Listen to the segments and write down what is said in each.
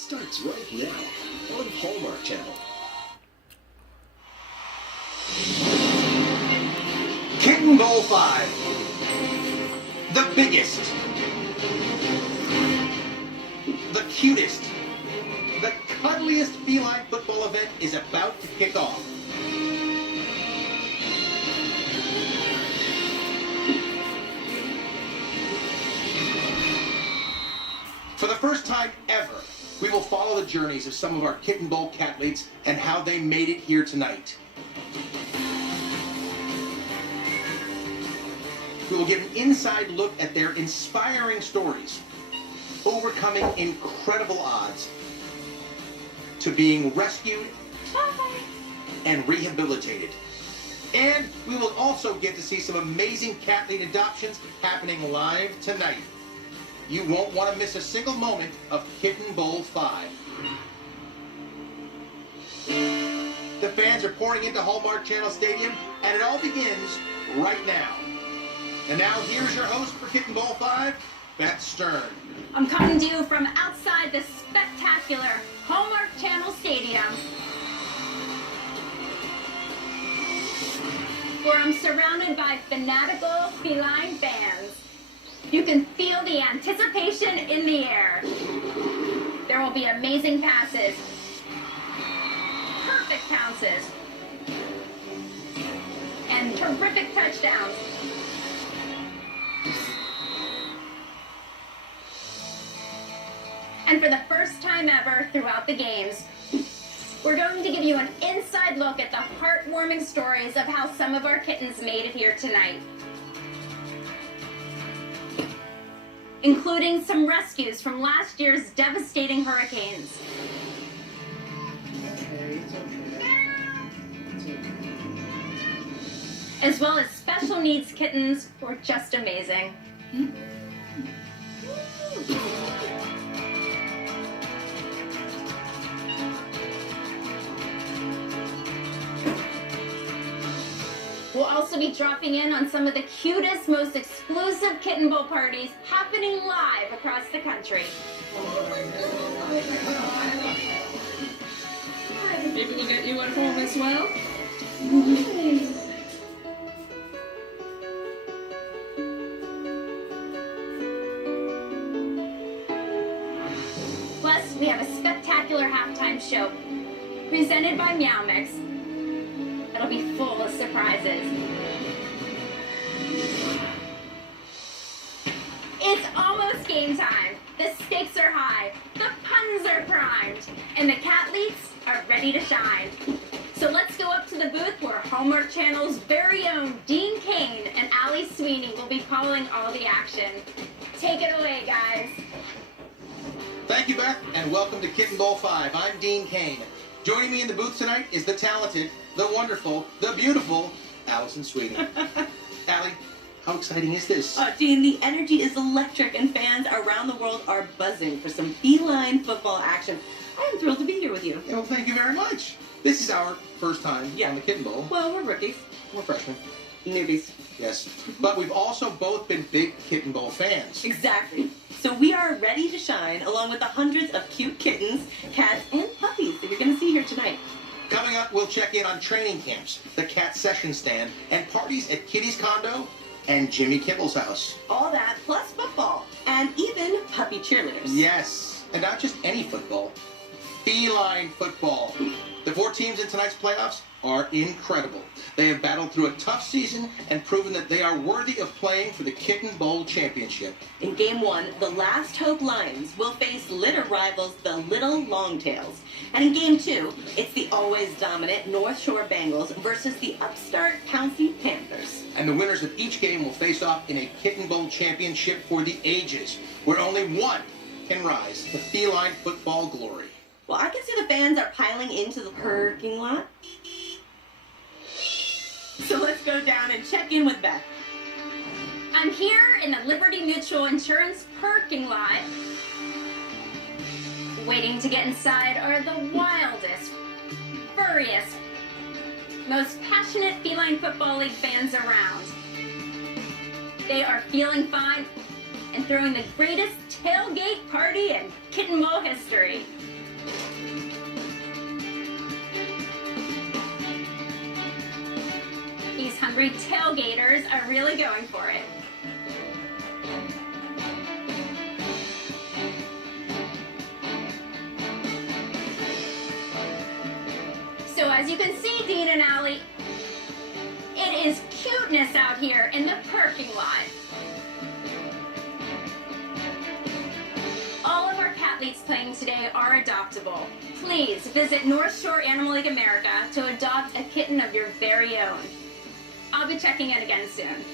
Starts right now on Hallmark Channel. Kitten Bowl 5. The biggest. The cutest. The cuddliest feline football event is about to kick off. For the first time ever, we will follow the journeys of some of our Kitten Bowl cathletes and how they made it here tonight. We will give an inside look at their inspiring stories, overcoming incredible odds, to being rescued and rehabilitated. And we will also get to see some amazing cathlete adoptions happening live tonight. You won't want to miss a single moment of Kitten Bowl 5. The fans are pouring into Hallmark Channel Stadium, and it all begins right now. And now here's your host for Kitten Bowl 5, Beth Stern. I'm coming to you from outside the spectacular Hallmark Channel Stadium, where I'm surrounded by fanatical feline fans. You can feel the anticipation in the air. There will be amazing passes, perfect pounces, and terrific touchdowns. And for the first time ever throughout the games, we're going to give you an inside look at the heartwarming stories of how some of our kittens made it here tonight, including some rescues from last year's devastating hurricanes. As well as special needs kittens who are just amazing. We'll also be dropping in on some of the cutest, most exclusive Kitten Bowl parties happening live across the country. Maybe we'll get you at home as well. Plus, we have a spectacular halftime show presented by Meow Mix. It'll be full of surprises. It's almost game time. The stakes are high, the puns are primed, and the cathletes are ready to shine. So let's go up to the booth where Hallmark Channel's very own Dean Kane and Allie Sweeney will be calling all the action. Take it away, guys. Thank you, Beth, and welcome to Kitten Bowl 5. I'm Dean Kane. Joining me in the booth tonight is the talented, the wonderful, the beautiful Allison Sweeney. Allie, how exciting is this? Dean, the energy is electric and fans around the world are buzzing for some feline football action. I am thrilled to be here with you. Well, thank you very much. This is our first time on the Kitten Bowl. Well, we're rookies. We're freshmen. Newbies. Yes. But we've also both been big Kitten Bowl fans. Exactly. So we are ready to shine along with the hundreds of cute kittens, cats, and puppies that you're going to see here tonight. Coming up, we'll check in on training camps, the cat session stand, and parties at Kitty's condo and Jimmy Kimball's house. All that plus football and even puppy cheerleaders. Yes, and not just any football, feline football. The 4 teams in tonight's playoffs are incredible. They have battled through a tough season and proven that they are worthy of playing for the Kitten Bowl Championship. In Game 1, the Last Hope Lions will face litter rivals, the Little Longtails. And in Game 2, it's the always dominant North Shore Bengals versus the upstart Pouncey Panthers. And the winners of each game will face off in a Kitten Bowl Championship for the ages, where only one can rise to feline football glory. Well, I can see the fans are piling into the parking lot. So let's go down and check in with Beth. I'm here in the Liberty Mutual Insurance parking lot. Waiting to get inside are the wildest, furriest, most passionate feline football league fans around. They are feeling fine and throwing the greatest tailgate party in Kitten Bowl history. These hungry tailgaters are really going for it. So as you can see, Dean and Allie, it is cuteness out here in the parking lot. All of our cathletes playing today are adoptable. Please visit North Shore Animal League America to adopt a kitten of your very own. I'll be checking in again soon.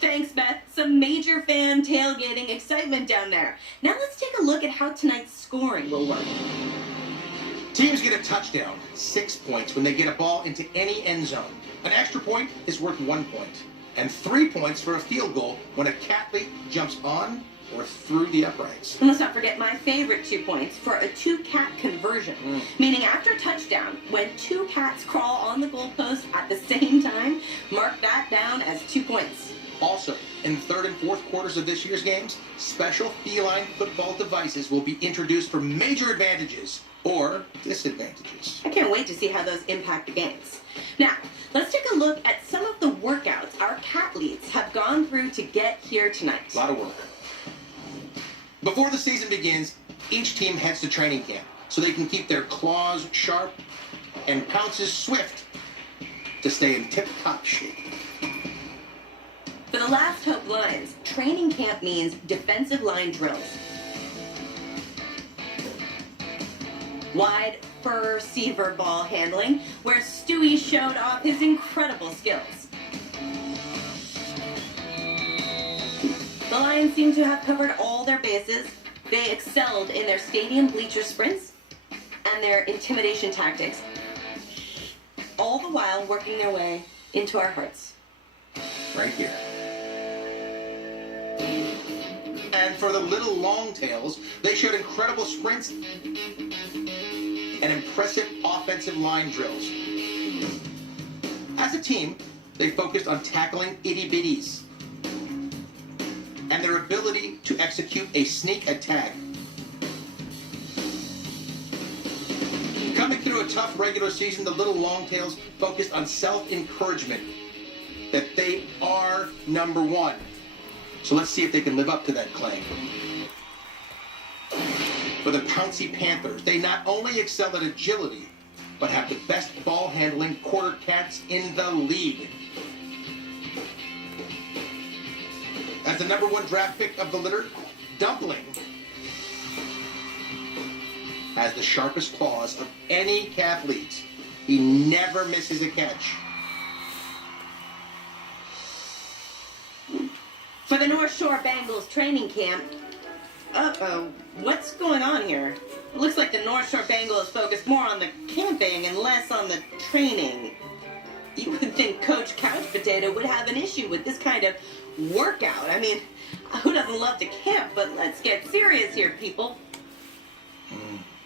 Thanks, Beth. Some major fan tailgating excitement down there. Now let's take a look at how tonight's scoring will work. Teams get a touchdown, 6 points when they get a ball into any end zone. An extra point is worth 1 point. And 3 points for a field goal when a cathlete jumps on or through the uprights. And let's not forget my favorite 2 points for a 2-cat conversion. Meaning after a touchdown, when 2 cats crawl on the goalpost at the same time, mark that down as 2 points. Also, in the third and fourth quarters of this year's games, special feline football devices will be introduced for major advantages or disadvantages. I can't wait to see how those impact the games. Now, let's take a look at some of the workouts our cathletes have gone through to get here tonight. A lot of work. Before the season begins, each team heads to training camp so they can keep their claws sharp and pounces swift to stay in tip-top shape. For the Last Hope Lions, training camp means defensive line drills. Wide receiver ball handling, where Stewie showed off his incredible skills. The Lions seem to have covered all their bases. They excelled in their stadium bleacher sprints and their intimidation tactics, all the while working their way into our hearts. Right here. And for the little longtails, they showed incredible sprints and impressive offensive line drills. As a team, they focused on tackling itty-bitties and their ability to execute a sneak attack. Coming through a tough regular season, the little longtails focused on self-encouragement that they are number one. So let's see if they can live up to that claim. For the Pouncy Panthers, they not only excel at agility, but have the best ball-handling quarter cats in the league. As the number 1 draft pick of the litter, Dumpling has the sharpest claws of any cathlete. He never misses a catch. For the North Shore Bengals training camp, what's going on here? It looks like the North Shore Bengals focus more on the camping and less on the training. You would think Coach Couch Potato would have an issue with this kind of workout. I mean, who doesn't love to camp? But let's get serious here, people.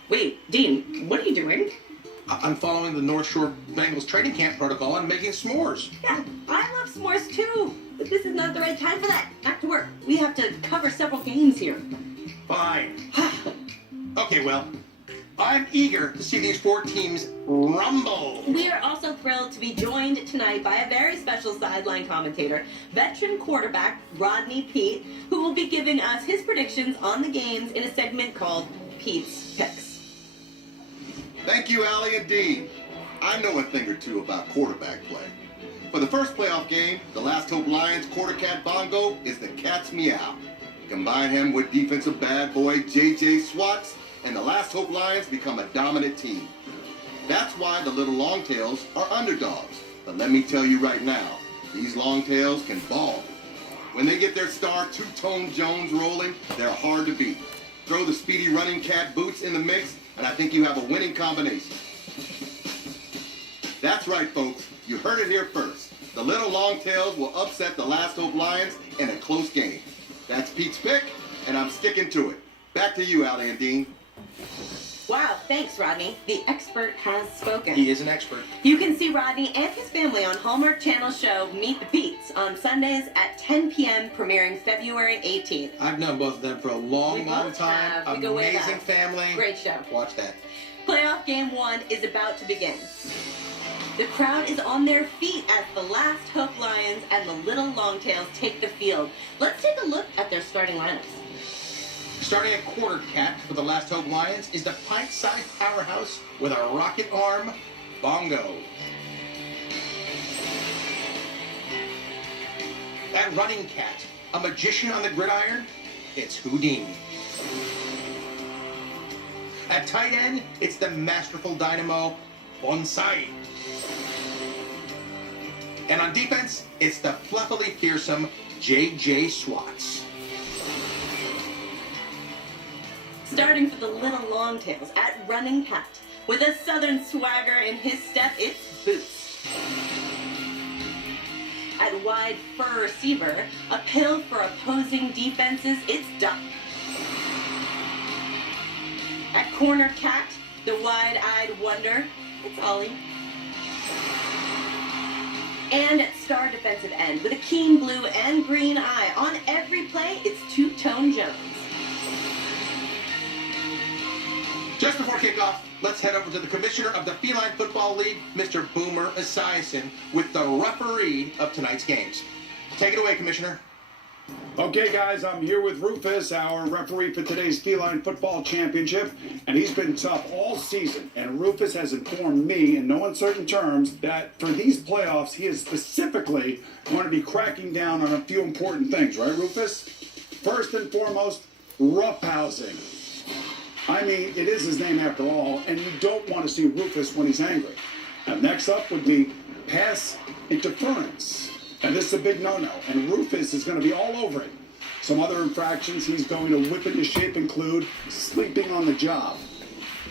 Wait, Dean, what are you doing? I'm following the North Shore Bengals training camp protocol and making s'mores. Yeah, I love s'mores too. But this is not the right time for that. Back to work. We have to cover several games here. Fine. Okay, well, I'm eager to see these 4 teams rumble. We are also thrilled to be joined tonight by a very special sideline commentator, veteran quarterback Rodney Pete, who will be giving us his predictions on the games in a segment called Pete's Picks. Thank you, Allie and Dean. I know a thing or two about quarterback play. For the first playoff game, the Last Hope Lions quarter cat Bongo is the cat's meow. Combine him with defensive bad boy J.J. Swats, and the Last Hope Lions become a dominant team. That's why the little longtails are underdogs. But let me tell you right now, these longtails can ball. When they get their star Two-Tone Jones rolling, they're hard to beat. Throw the speedy running cat Boots in the mix, and I think you have a winning combination. That's right, folks. You heard it here first. The little longtails will upset the Last Hope Lions in a close game. That's Pete's pick, and I'm sticking to it. Back to you, Allie and Dean. Wow, thanks, Rodney. The expert has spoken. He is an expert. You can see Rodney and his family on Hallmark Channel's show Meet the Peets on Sundays at 10 p.m. premiering February 18th. I've known both of them for a long both time. have. We go way Amazing back. family. Great show. Watch that. Playoff Game 1 is about to begin. The crowd is on their feet as the Last Hope Lions and the Little Longtails take the field. Let's take a look at their starting lineups. Starting at quarter cat for the Last Hope Lions is the pint-sized powerhouse with a rocket arm, Bongo. At running cat, a magician on the gridiron, it's Houdini. At tight end, it's the masterful dynamo, Bonsai. And on defense, it's the fluffily fearsome J.J. Swats. Starting for the Little Longtails at running cat. With a southern swagger in his step, it's Boots. At wide fur receiver, a pill for opposing defenses, it's Duck. At corner cat, the wide-eyed wonder, it's Ollie. And at star defensive end, with a keen blue and green eye, on every play, it's Two-Tone Jones. Just before kickoff, let's head over to the commissioner of the Feline Football League, Mr. Boomer Esiason, with the referee of tonight's games. Take it away, Commissioner. Okay, guys, I'm here with Rufus, our referee for today's Feline Football Championship, and he's been tough all season. And Rufus has informed me in no uncertain terms that for these playoffs, he is specifically going to be cracking down on a few important things, right, Rufus? First and foremost, roughhousing. I mean, it is his name after all, and you don't want to see Rufus when he's angry. Now, next up would be pass interference. And this is a big no-no, and Rufus is going to be all over it. Some other infractions he's going to whip into shape include sleeping on the job,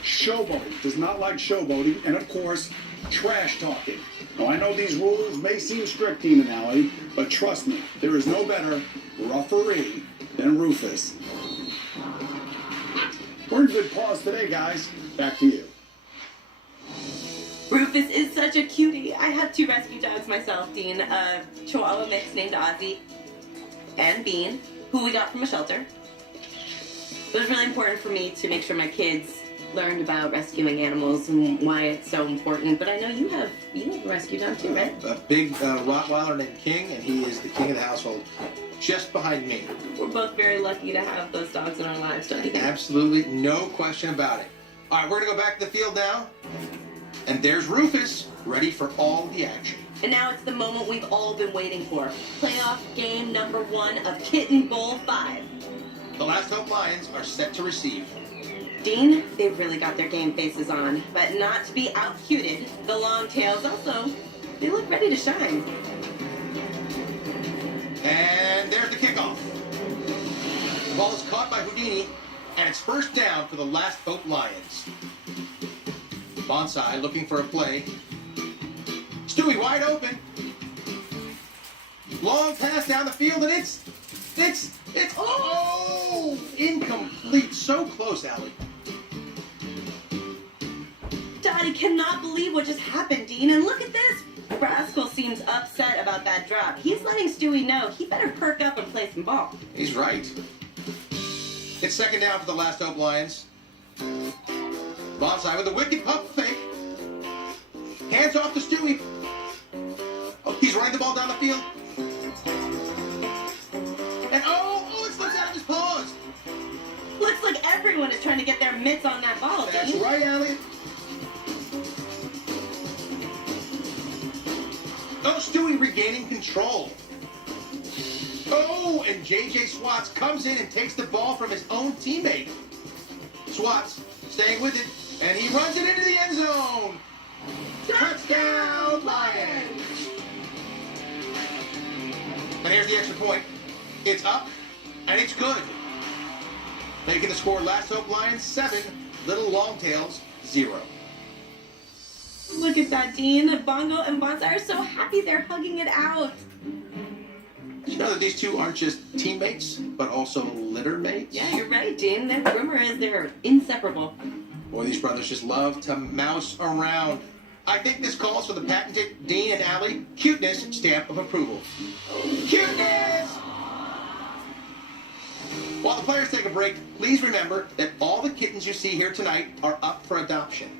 showboating, does not like showboating, and of course, trash talking. Now, I know these rules may seem strict, Dean and Allie, but trust me, there is no better referee than Rufus. We're in good pause today, guys. Back to you. Rufus is such a cutie. I have two rescue dogs myself, Dean. A Chihuahua mix named Ozzy and Bean, who we got from a shelter. It was really important for me to make sure my kids learned about rescuing animals and why it's so important. But I know you have a rescue dog too, right? A big Rottweiler named King, and he is the king of the household, just behind me. We're both very lucky to have those dogs in our lives, don't you think? Absolutely, no question about it. All right, we're going to go back to the field now. And there's Rufus, ready for all the action. And now it's the moment we've all been waiting for. Playoff game number 1 of Kitten Bowl 5. The Last Hope Lions are set to receive. Dean, they've really got their game faces on. But not to be out-cuted, the Longtails also, they look ready to shine. And there's the kickoff. The ball is caught by Houdini, and it's first down for the Last Hope Lions. Bonsai looking for a play. Stewie wide open. Long pass down the field, and it's incomplete. So close, Allie. Dottie cannot believe what just happened, Dean. And look at this. Rascal seems upset about that drop. He's letting Stewie know he better perk up and play some ball. He's right. It's second down for the Last Hope Lions. Bonsai with a wicked pump fake. Hands off to Stewie. Oh, he's running the ball down the field. And it slips out of his paws. Looks like everyone is trying to get their mitts on that ball, That's Dean. right, Allie. Oh, Stewie regaining control. Oh, and J.J. Swats comes in and takes the ball from his own teammate. Swats staying with it, and he runs it into the end zone. Touchdown, Lions! And here's the extra point. It's up, and it's good. Making the score Last Hope Lions 7, Little Longtails 0. Look at that, Dean. Bongo and Bonsai are so happy they're hugging it out. Did you know that these two aren't just teammates, but also litter mates? Yeah, you're right, Dean. The rumor is they're inseparable. Boy, these brothers just love to mouse around. I think this calls for the patented Dean and Allie cuteness stamp of approval. Cuteness! While the players take a break, please remember that all the kittens you see here tonight are up for adoption.